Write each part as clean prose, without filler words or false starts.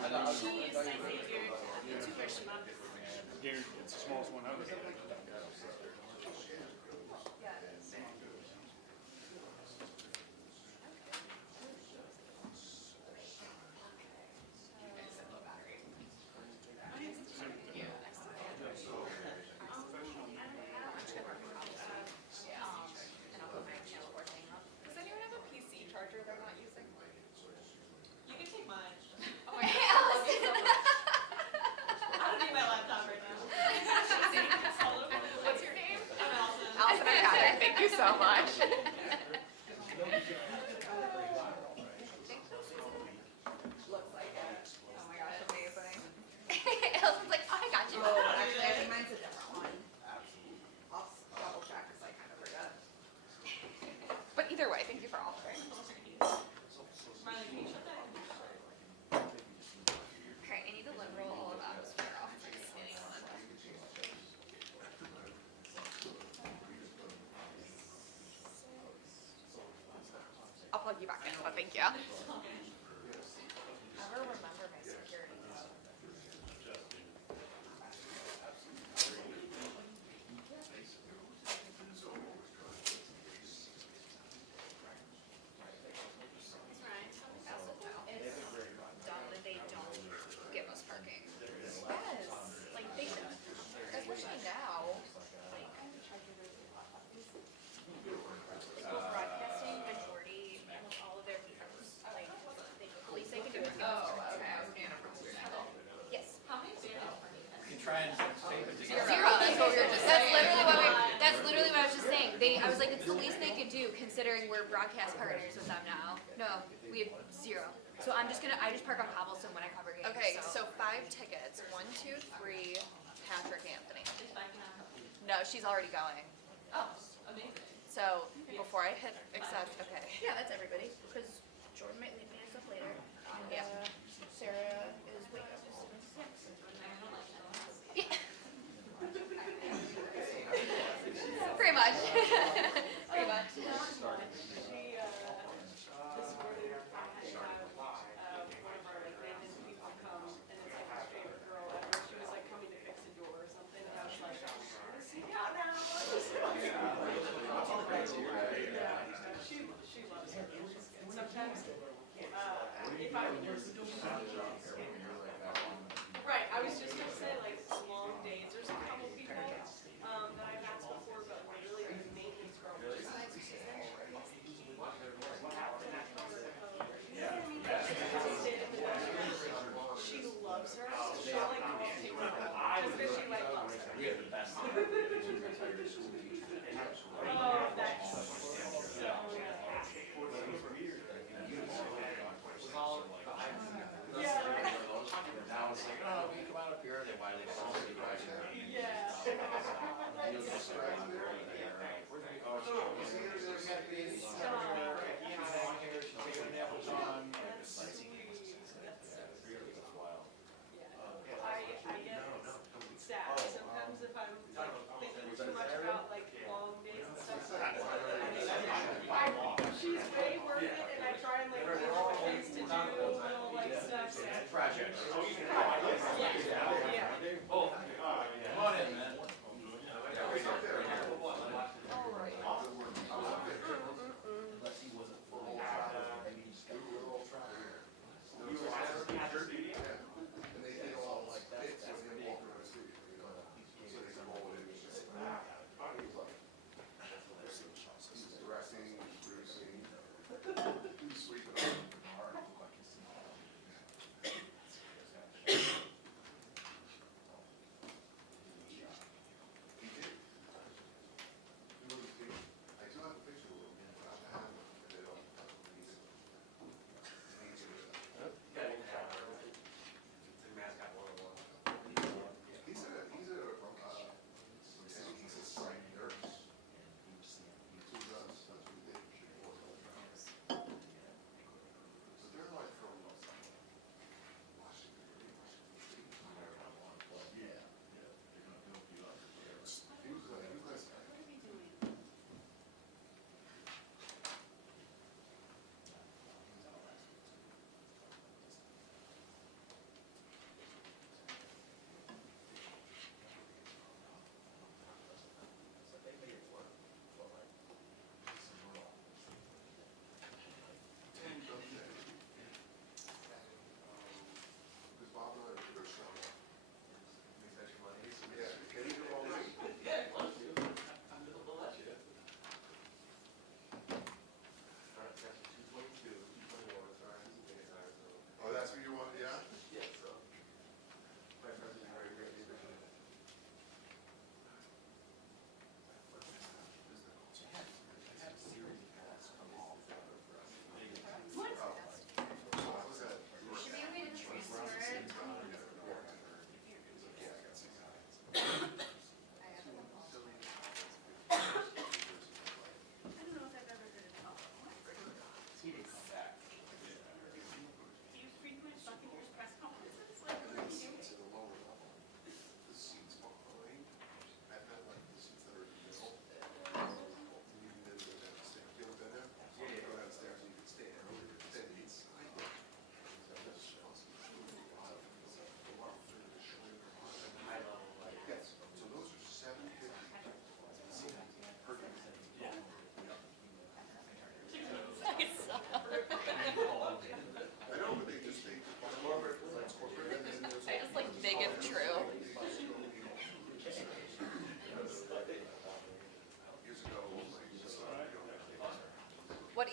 Cheese, I say here. Two version up. Here, it's the smallest one ever. Does anyone have a PC charger they're not using? You can take mine. Oh my god, I love you so much. I don't need my laptop right now. What's your name? I'm Allison. Allison and Heather, thank you so much. Looks like it. Oh my gosh, amazing. Allison's like, oh, I got you. Actually, I think mine's a different one. I'll double check because I kind of forgot. But either way, thank you for offering. Riley, can you shut that? Okay, I need to roll all of atmosphere off. I'll plug you back in, but thank you. Never remember my security code. It's dumb that they don't give us parking. Yes, like they should. Especially now. Well, broadcasting majority, almost all of their videos, like the least they can do is give us parking. Yes. How many zeros? You try and tape it together. Zero. That's what we were just. That's literally what I was just saying. I was like, it's the least they could do considering we're broadcast partners with them now. No, we have zero. So I just park on cobblestone when I cover games. Okay, so 5 tickets. 1, 2, 3. Patrick Anthony. Is back now? No, she's already going. Oh, amazing. So before I hit accept, okay. Yeah, that's everybody. Because Jordan might leave me and stuff later. Yeah. Sarah is waking up as soon as 6. Yeah. Pretty much. Pretty much. She, this morning, I had to have one of our like maintenance people come, and it's like her favorite girl ever. She was like coming to fix a door or something, and I was like, sneak out now. Yeah, she loves it. And sometimes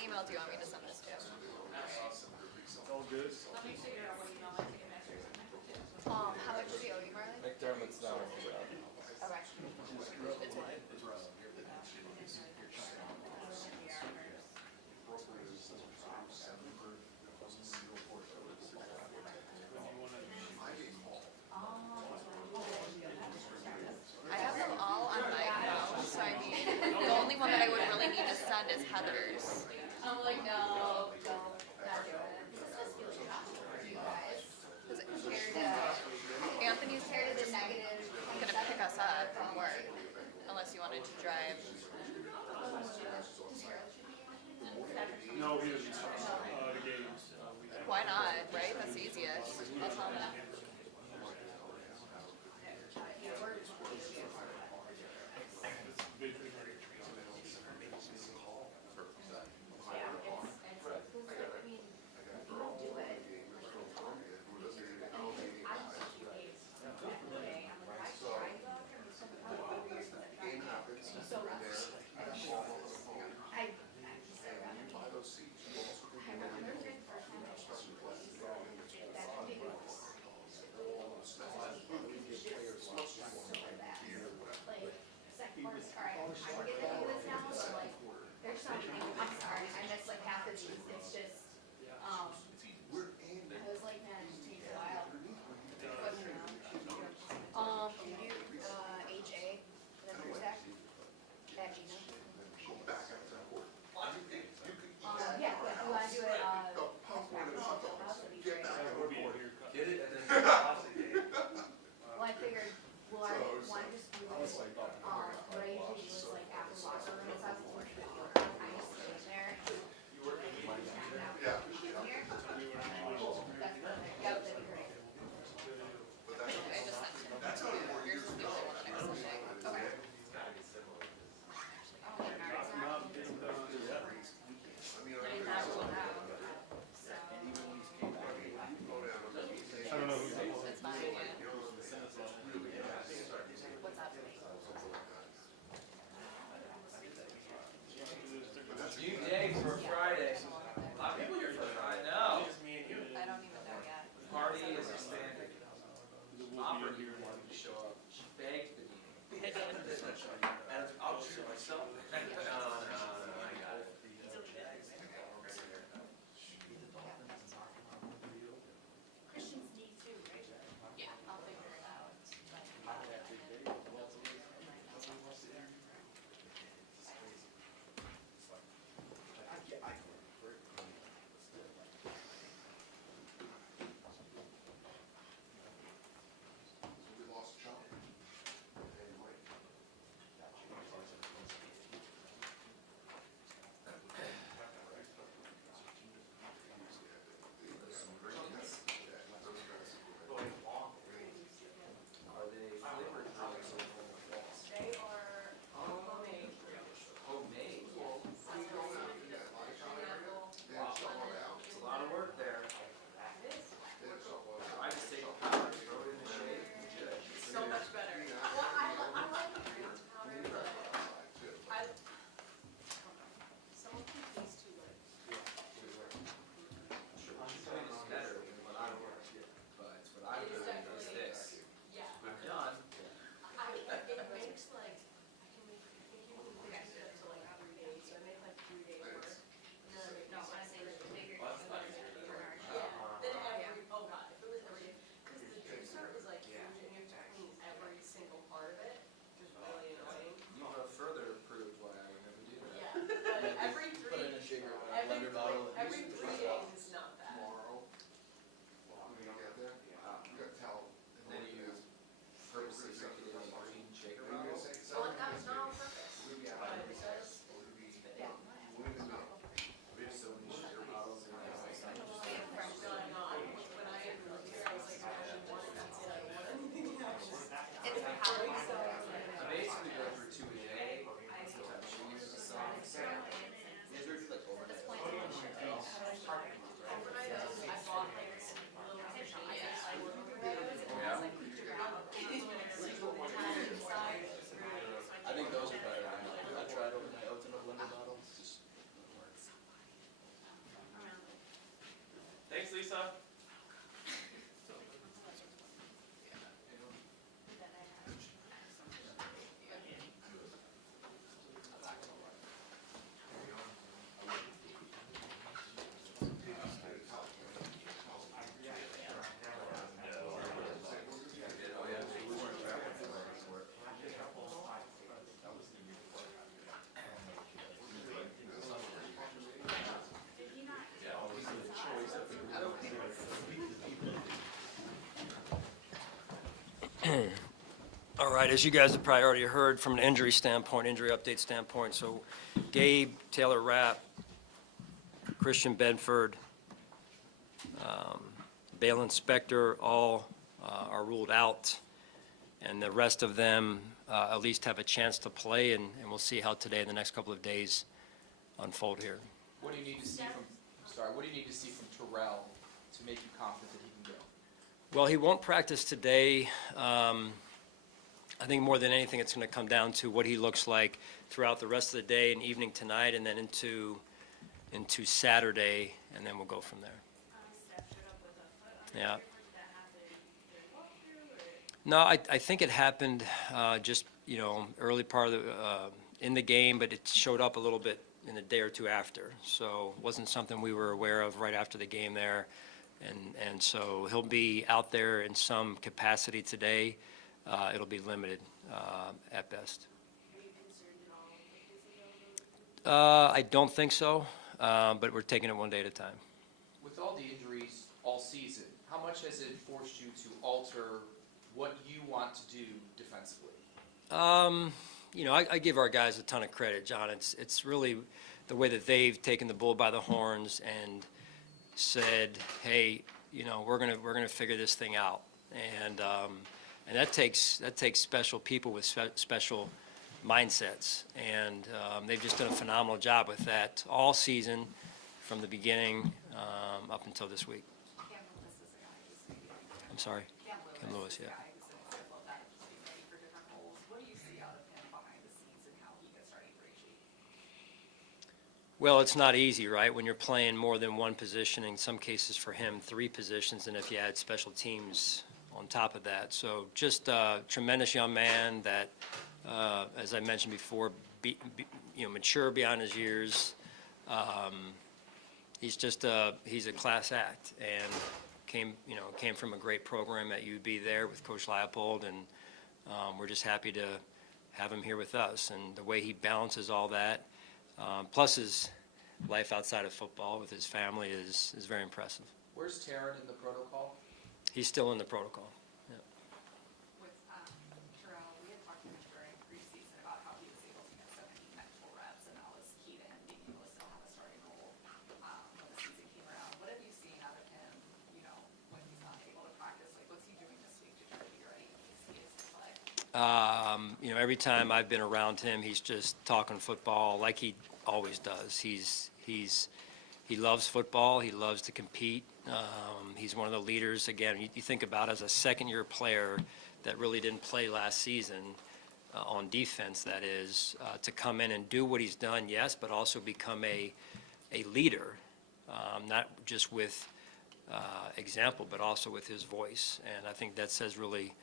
email do you want me to send this to? It's all good. Let me figure out what email I take a master's in math too. How much do you owe you, Marley? McDermott's not on the job. Okay. It's mine. It's Rob. I have them all on my phone, so I mean, the only one that I would really need to send is Heather's. I'm like, no, don't, not do it. This is supposed to be like awesome for you guys. Because compared to Anthony's Compared to the negative. gonna pick us up from work, unless you wanted to drive. No, he doesn't start, the games. Why not, right? That's the easiest. I'll tell him. There's something, I'm sorry, I missed like half of these, it's just, I was like, man, it just takes a while. Can you do HA, and then where's that? At Gina. Yeah, but if you wanna do it, that'd be great. We'll be in here. Get it and then toss it, Dave. Well, I figured, well, I wanted to just do like, what I usually do is like after locker room and stuff, I just stay in there. Yeah. That's perfect, yep, that'd be great. I just sent it. That's how it Yours is the only one that I was sending. Okay. Not getting done yet. Not going out, so. I don't know who's All right, as you guys have probably already heard from an injury standpoint, injury update standpoint, so Gabe, Taylor Rapp, Christian Bedford, Balin Spector, all are ruled out, and the rest of them at least have a chance to play, and we'll see how today and the next couple of days unfold here. What do you need to see what do you need to see from Terrell to make you confident that he can go? Well, he won't practice today. I think more than anything, it's going to come down to what he looks like throughout the rest of the day and evening tonight, and then into Saturday, and then we'll go from there. Yeah. No, I think it happened just, early part of the, in the game, but it showed up a little bit in a day or two after. So it wasn't something we were aware of right after the game there. And so he'll be out there in some capacity today. It'll be limited at best. I don't think so, but we're taking it one day at a time. With all the injuries all season, how much has it forced you to alter what you want to do defensively? I give our guys a ton of credit, John. It's really the way that they've taken the bull by the horns and said, hey, we're gonna figure this thing out. And that takes special people with special mindsets, and they've just done a phenomenal job with that all season, from the beginning up until this week. I'm sorry, Cam Lewis, yeah. Well, it's not easy, right? When you're playing more than one position, in some cases for him, 3 positions, and if you add special teams on top of that. So just a tremendous young man that, as I mentioned before, mature beyond his years. He's a class act, and came from a great program at UB there with Coach Leipold, and we're just happy to have him here with us. And the way he balances all that, plus his life outside of football with his family, is very impressive. Where's Taryn in the protocol? He's still in the protocol. Yeah. With Terrell, we had talked to him during preseason about how he was able to get so many mental reps, and that was key to him being able to still have a starting role when the season came around. What have you seen out of him, when he's not able to practice? Like, what's he doing this week to try to be ready when he is to play? Every time I've been around him, he's just talking football like he always does. He loves football. He loves to compete. He's one of the leaders. Again, you think about as a second-year player that really didn't play last season on defense, that is, to come in and do what he's done, yes, but also become a leader, not just with example, but also with his voice. And I think that says really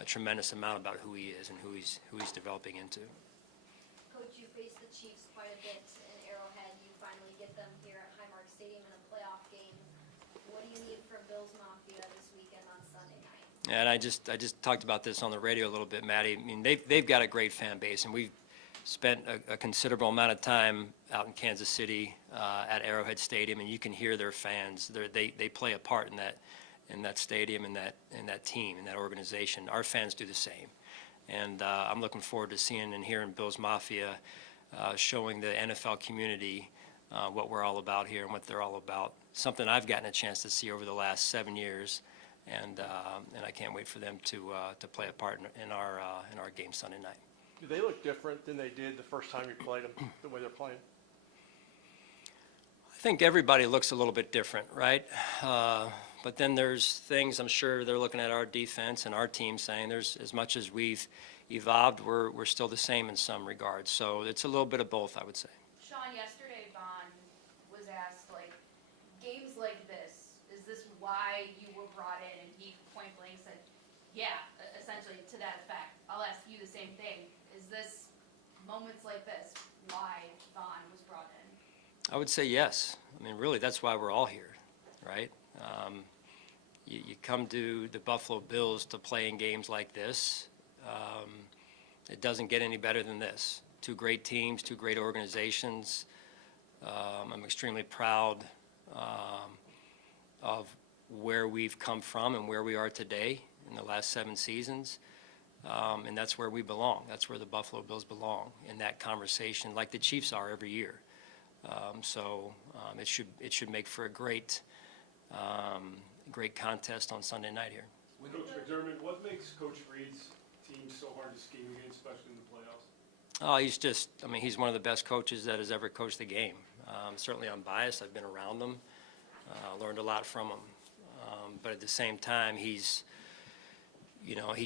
a tremendous amount about who he is and who he's developing into. Coach, you faced the Chiefs quite a bit in Arrowhead. You finally get them here at Highmark Stadium in a playoff game. What do you need from Bills Mafia this weekend on Sunday night? And I just talked about this on the radio a little bit, Maddie. I mean, they've got a great fan base, and we've spent a considerable amount of time out in Kansas City at Arrowhead Stadium, and you can hear their fans. They play a part in that stadium, in that team, in that organization. Our fans do the same. And I'm looking forward to seeing and hearing Bills Mafia showing the NFL community what we're all about here and what they're all about. Something I've gotten a chance to see over the last 7 years, and I can't wait for them to play a part in our game Sunday night. Do they look different than they did the first time you played them, the way they're playing? I think everybody looks a little bit different, right? But then there's things, I'm sure they're looking at our defense and our team saying there's, as much as we've evolved, we're still the same in some regards. So it's a little bit of both, I would say. Sean, yesterday Vaughn was asked, games like this, is this why you were brought in? And he point blank said, yeah, essentially to that effect. I'll ask you the same thing. Is this, moments like this, why Vaughn was brought in? I would say yes. I mean, really, that's why we're all here, right? You come to the Buffalo Bills to play in games like this. It doesn't get any better than this. 2 great teams, 2 great organizations. I'm extremely proud of where we've come from and where we are today. in the last 7 seasons. And that's where we belong. That's where the Buffalo Bills belong, in that conversation, like the Chiefs are every year. It should make for a great contest on Sunday night here. Coach McDermott, what makes Coach Reed's team so hard to scheme against, especially in the playoffs? Oh, he's one of the best coaches that has ever coached the game. Certainly I'm biased. I've been around him, learned a lot from him. But at the same time, he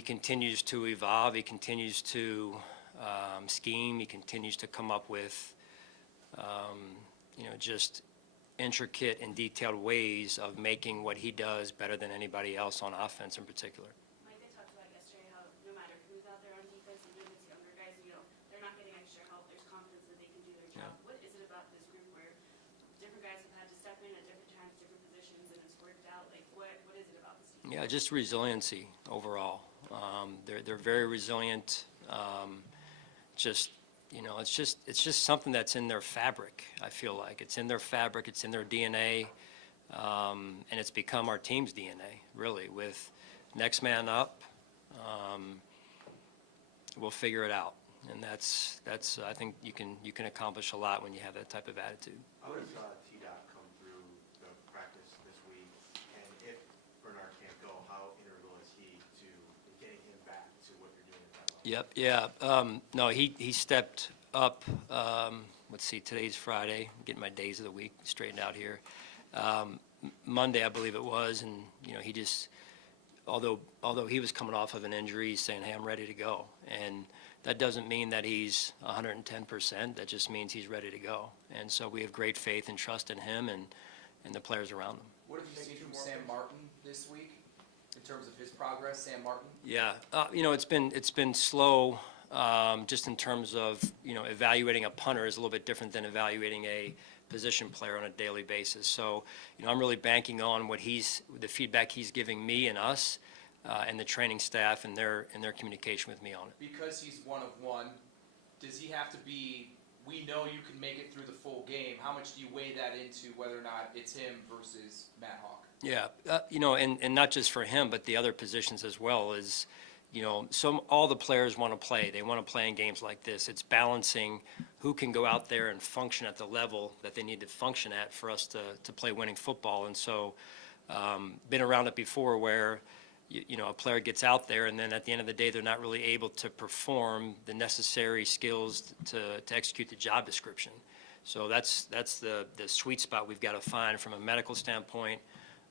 continues to evolve. He continues to scheme. He continues to come up with, just intricate and detailed ways of making what he does better than anybody else on offense in particular. Mike, they talked about yesterday how no matter who's out there on defense, even if it's younger guys, they're not getting extra help. There's confidence that they can do their job. Yeah. What is it about this group where different guys have had to step in at different times, different positions, and it's worked out? Like, what is it about this team? Yeah, just resiliency overall. They're very resilient. It's just something that's in their fabric. I feel like it's in their fabric. It's in their DNA, and it's become our team's DNA. Really, with next man up, we'll figure it out. And that's I think you can accomplish a lot when you have that type of attitude. How does T-Dot come through the practice this week? And if Bernard can't go, how integral is he to getting him back to what you're doing at that level? Yep, yeah. No, he stepped up. Let's see, today's Friday. I'm getting my days of the week straightened out here. Monday, I believe it was, and he just, although he was coming off of an injury, he's saying, "Hey, I'm ready to go." And that doesn't mean that he's 110%. That just means he's ready to go. And so we have great faith and trust in him and the players around him. What have you seen from Sam Martin this week in terms of his progress, Sam Martin? Yeah, it's been slow, just in terms of evaluating a punter is a little bit different than evaluating a position player on a daily basis. So I'm really banking on the feedback he's giving me and us, and the training staff and their communication with me on it. Because he's one of one, does he have to be? We know you can make it through the full game. How much do you weigh that into whether or not it's him versus Matt Hawk? Yeah, and not just for him, but the other positions as well is, all the players want to play. They want to play in games like this. It's balancing who can go out there and function at the level that they need to function at for us to play winning football. And so, been around it before where, a player gets out there and then at the end of the day, they're not really able to perform the necessary skills to execute the job description. So that's the sweet spot we've got to find from a medical standpoint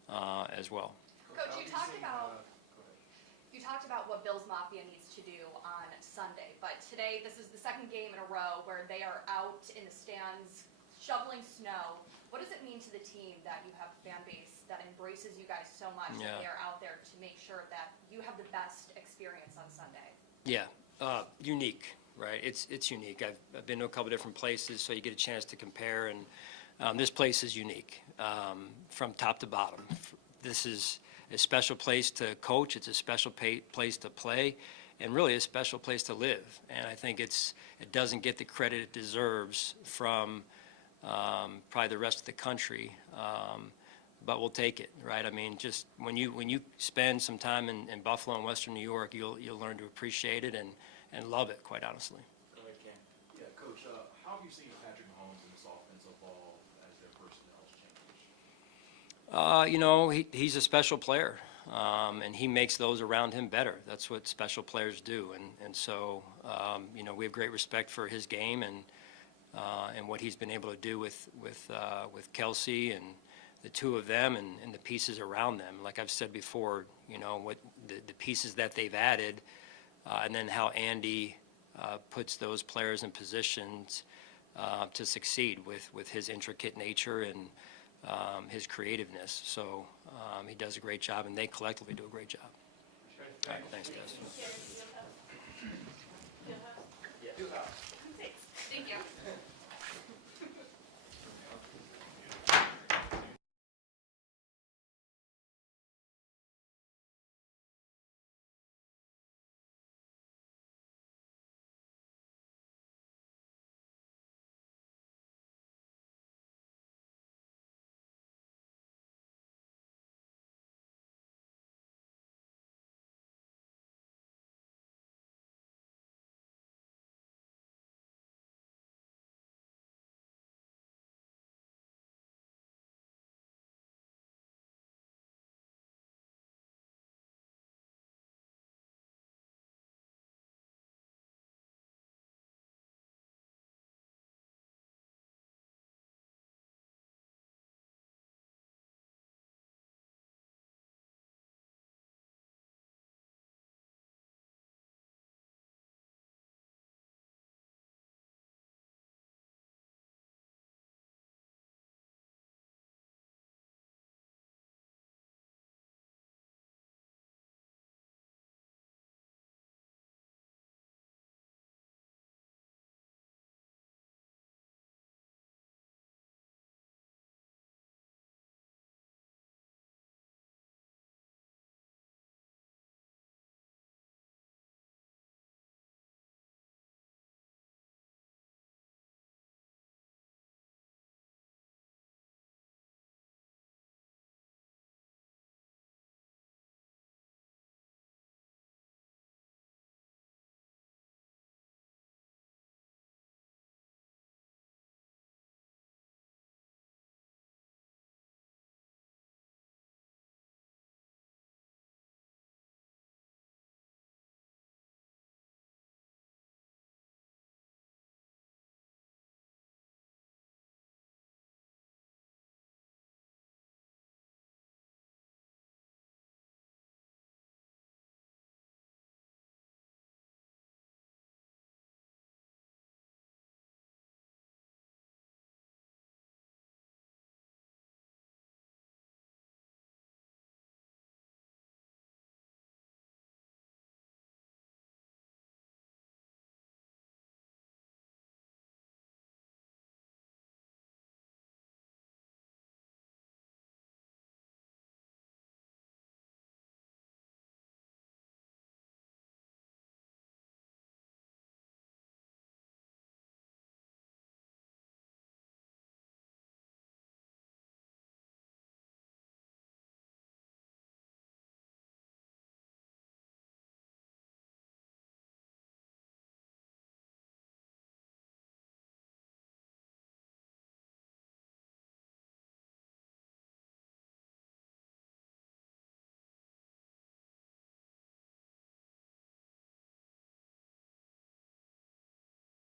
as well. Coach, you talked about what Bills Mafia needs to do on Sunday, but today this is the second game in a row where they are out in the stands shoveling snow. What does it mean to the team that you have a fan base that embraces you guys so much that they are out there to make sure that you have the best experience on Sunday? Yeah, unique, right? It's unique. I've been to a couple different places, so you get a chance to compare, and this place is unique from top to bottom. This is a special place to coach. It's a special place to play, and really a special place to live. And I think it doesn't get the credit it deserves from probably the rest of the country, but we'll take it, right? I mean, just when you spend some time in Buffalo and Western New York, you'll learn to appreciate it and love it, quite honestly. Go ahead, Ken. Yeah, Coach, how have you seen Patrick Mahomes in this offensive ball as their personnel's changed? He's a special player, and he makes those around him better. That's what special players do, and so we have great respect for his game and what he's been able to do with Kelsey and the two of them and the pieces around them. Like I've said before, what the pieces that they've added, and then how Andy puts those players in positions to succeed with his intricate nature and his creativeness. So he does a great job, and they collectively do a great job. All right, thanks, guys. Thank you.